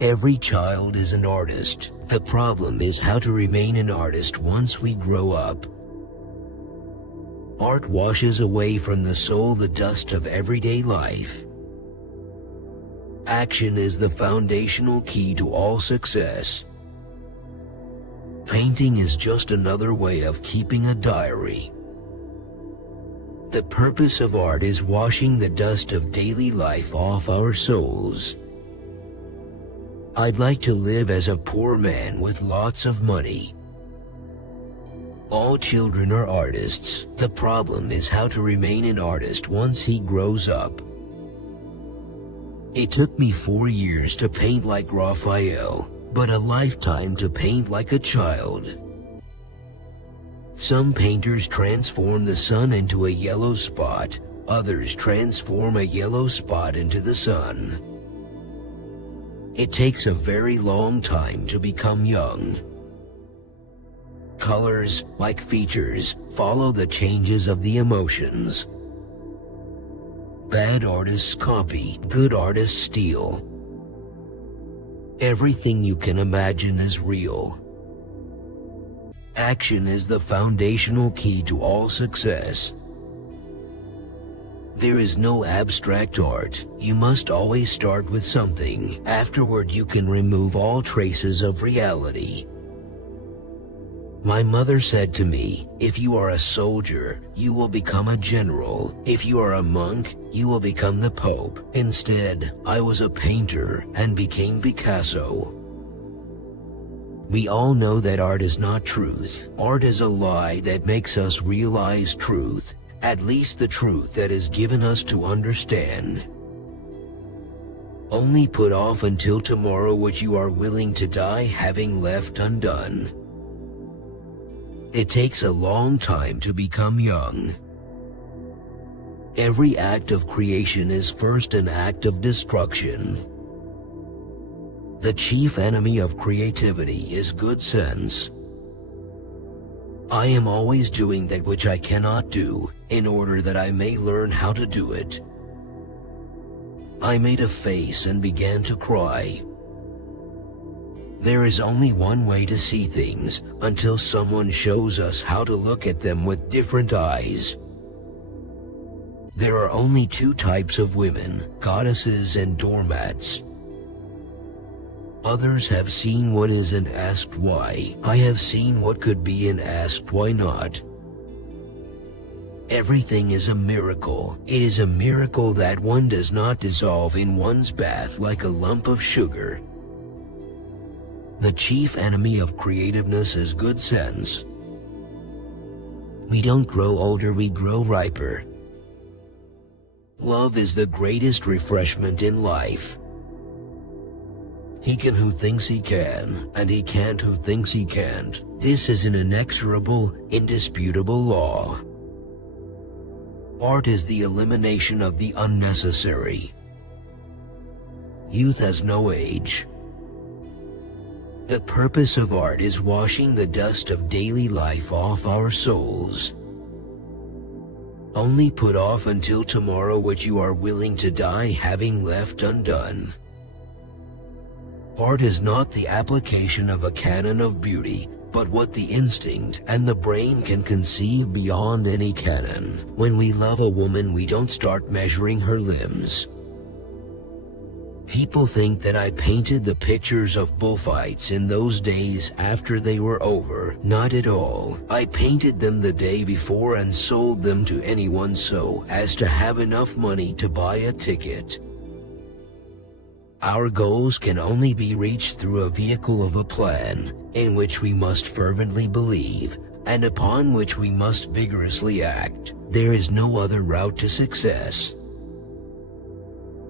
Every child is an artist. The problem is how to remain an artist once we grow up. Art washes away from the soul the dust of everyday life. Action is the foundational key to all success. Painting is just another way of keeping a diary. The purpose of art is washing the dust of daily life off our souls. I'd like to live as a poor man with lots of money. All children are artists. The problem is how to remain an artist once he grows up. It took me 4 years to paint like Raphael, but a lifetime to paint like a child. Some painters transform the sun into a yellow spot. Others transform a yellow spot into the sun. It takes a very long time to become young. Colors, like features, follow the changes of the emotions. Bad artists copy, good artists steal. Everything you can imagine is real. Action is the foundational key to all success. There is no abstract art. You must always start with something. Afterward, you can remove all traces of reality. My mother said to me, if you are a soldier, you will become a general. If you are a monk, you will become the Pope. Instead, I was a painter and became Picasso. We all know that art is not truth. Art is a lie that makes us realize truth. At least the truth that is given us to understand. Only put off until tomorrow what you are willing to die having left undone. It takes a long time to become young. Every act of creation is first an act of destruction. The chief enemy of creativity is good sense. I am always doing that which I cannot do, in order that I may learn how to do it. I made a face and began to cry. There is only one way to see things, until someone shows us how to look at them with different eyes. There are only two types of women, goddesses and doormats. Others have seen what is and asked why. I have seen what could be and asked why not. Everything is a miracle. It is a miracle that one does not dissolve in one's bath like a lump of sugar. The chief enemy of creativeness is good sense. We don't grow older, we grow riper. Love is the greatest refreshment in life. He can who thinks he can, and he can't who thinks he can't. This is an inexorable, indisputable law. Art is the elimination of the unnecessary. Youth has no age. The purpose of art is washing the dust of daily life off our souls. Only put off until tomorrow what you are willing to die having left undone. Art is not the application of a canon of beauty, but what the instinct and the brain can conceive beyond any canon. When we love a woman, we don't start measuring her limbs. People think that I painted the pictures of bullfights in those days after they were over. Not at all. I painted them the day before and sold them to anyone so as to have enough money to buy a ticket. Our goals can only be reached through a vehicle of a plan, in which we must fervently believe, and upon which we must vigorously act. There is no other route to success.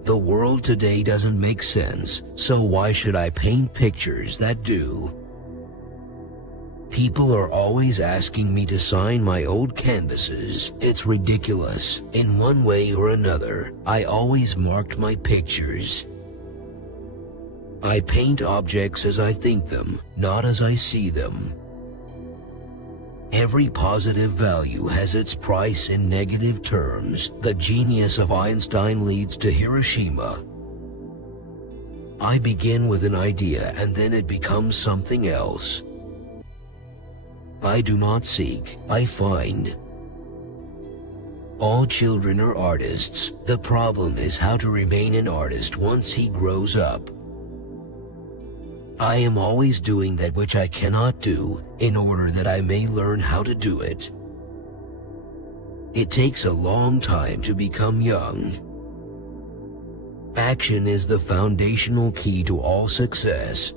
The world today doesn't make sense, so why should I paint pictures that do? People are always asking me to sign my old canvases. It's ridiculous. In one way or another, I always marked my pictures. I paint objects as I think them, not as I see them. Every positive value has its price in negative terms. The genius of Einstein leads to Hiroshima. I begin with an idea and then it becomes something else. I do not seek, I find. All children are artists. The problem is how to remain an artist once he grows up. I am always doing that which I cannot do in order that I may learn how to do it. It takes a long time to become young. Action is the foundational key to all success.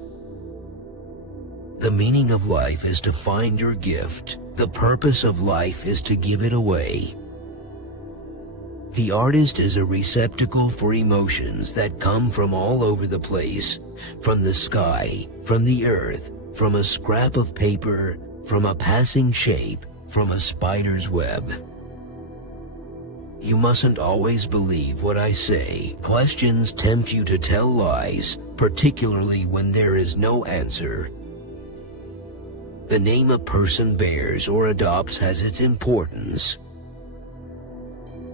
The meaning of life is to find your gift. The purpose of life is to give it away. The artist is a receptacle for emotions that come from all over the place, from the sky, from the earth, from a scrap of paper, from a passing shape, from a spider's web. You mustn't always believe what I say. Questions tempt you to tell lies, particularly when there is no answer. The name a person bears or adopts has its importance.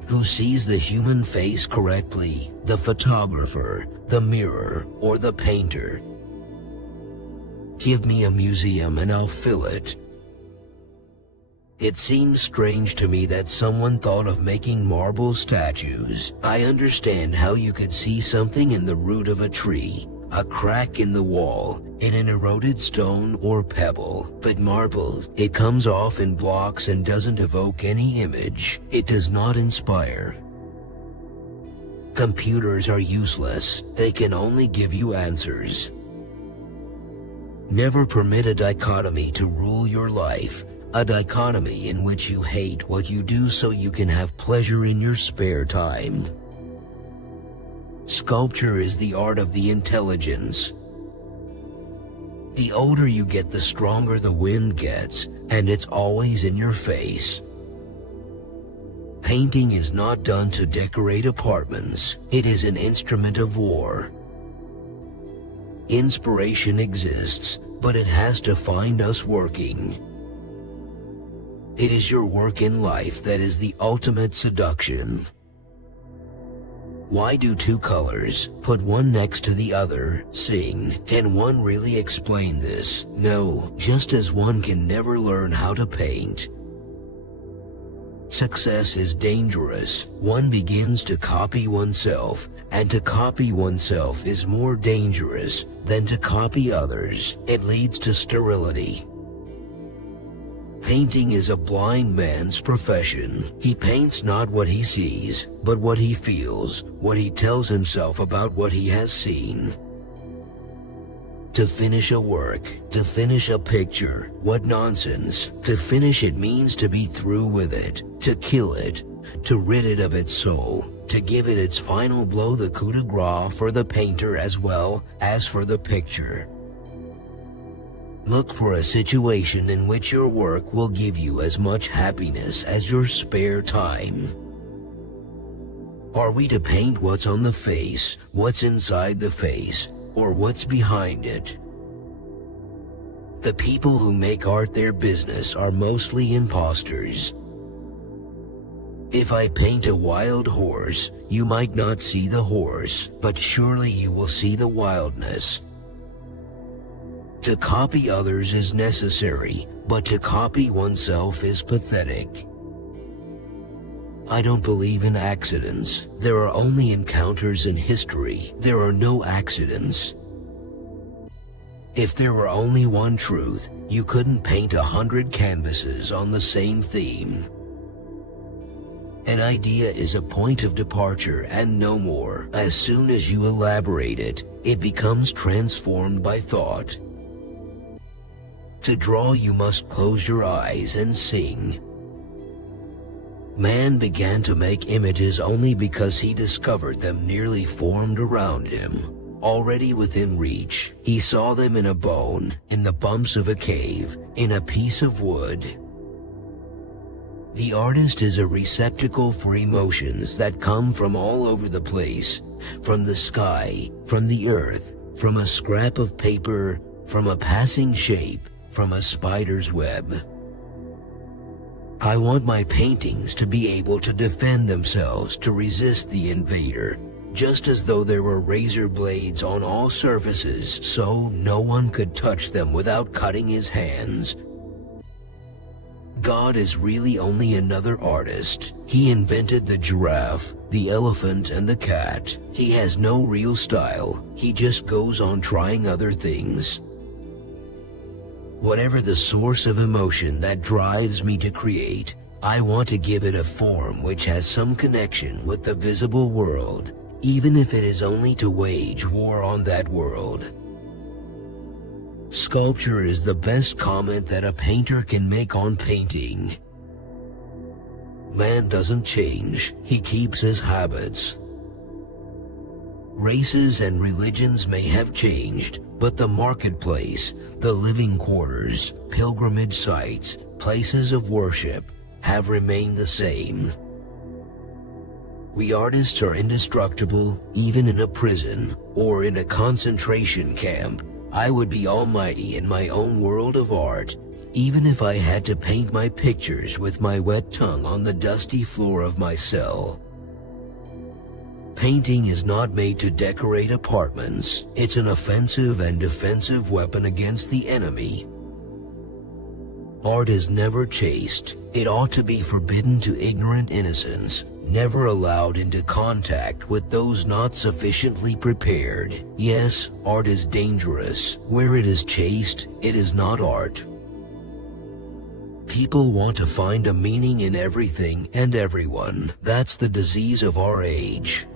Who sees the human face correctly, the photographer, the mirror, or the painter? Give me a museum and I'll fill it. It seems strange to me that someone thought of making marble statues. I understand how you could see something in the root of a tree, a crack in the wall, in an eroded stone or pebble. But marble, it comes off in blocks and doesn't evoke any image. It does not inspire. Computers are useless. They can only give you answers. Never permit a dichotomy to rule your life. A dichotomy in which you hate what you do so you can have pleasure in your spare time. Sculpture is the art of the intelligence. The older you get, the stronger the wind gets, and it's always in your face. Painting is not done to decorate apartments. It is an instrument of war. Inspiration exists, but it has to find us working. It is your work in life that is the ultimate seduction. Why do two colors, put one next to the other, sing? Can one really explain this? No, just as one can never learn how to paint. Success is dangerous. One begins to copy oneself, and to copy oneself is more dangerous than to copy others. It leads to sterility. Painting is a blind man's profession. He paints not what he sees, but what he feels, what he tells himself about what he has seen. To finish a work, to finish a picture, what nonsense. To finish it means to be through with it, to kill it, to rid it of its soul, to give it its final blow, the coup de grace for the painter as well as for the picture. Look for a situation in which your work will give you as much happiness as your spare time. Are we to paint what's on the face, what's inside the face, or what's behind it? The people who make art their business are mostly imposters. If I paint a wild horse, you might not see the horse, but surely you will see the wildness. To copy others is necessary, but to copy oneself is pathetic. I don't believe in accidents. There are only encounters in history. There are no accidents. If there were only one truth, you couldn't paint 100 canvases on the same theme. An idea is a point of departure and no more. As soon as you elaborate it, it becomes transformed by thought. To draw, you must close your eyes and sing. Man began to make images only because he discovered them nearly formed around him, already within reach. He saw them in a bone, in the bumps of a cave, in a piece of wood. The artist is a receptacle for emotions that come from all over the place, from the sky, from the earth, from a scrap of paper, from a passing shape, from a spider's web. I want my paintings to be able to defend themselves, to resist the invader, just as though there were razor blades on all surfaces, so no one could touch them without cutting his hands. God is really only another artist. He invented the giraffe, the elephant, and the cat. He has no real style. He just goes on trying other things. Whatever the source of emotion that drives me to create, I want to give it a form which has some connection with the visible world, even if it is only to wage war on that world. Sculpture is the best comment that a painter can make on painting. Man doesn't change, he keeps his habits. Races and religions may have changed, but the marketplace, the living quarters, pilgrimage sites, places of worship have remained the same. We artists are indestructible even in a prison or in a concentration camp. I would be almighty in my own world of art, even if I had to paint my pictures with my wet tongue on the dusty floor of my cell. Painting is not made to decorate apartments. It's an offensive and defensive weapon against the enemy. Art is never chaste. It ought to be forbidden to ignorant innocence, never allowed into contact with those not sufficiently prepared. Yes, art is dangerous. Where it is chaste, it is not art. People want to find a meaning in everything and everyone. That's the disease of our age.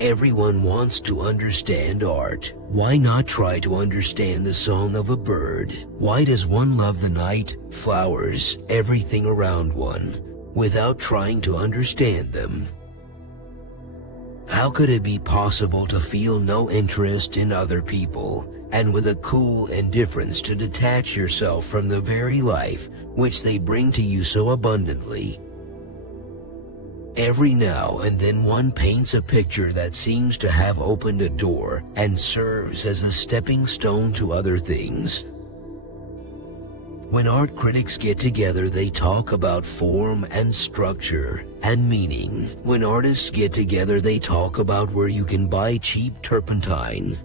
Everyone wants to understand art. Why not try to understand the song of a bird? Why does one love the night, flowers, everything around one, without trying to understand them? How could it be possible to feel no interest in other people, and with a cool indifference to detach yourself from the very life which they bring to you so abundantly? Every now and then one paints a picture that seems to have opened a door and serves as a stepping stone to other things. When art critics get together, they talk about form and structure and meaning. When artists get together, they talk about where you can buy cheap turpentine.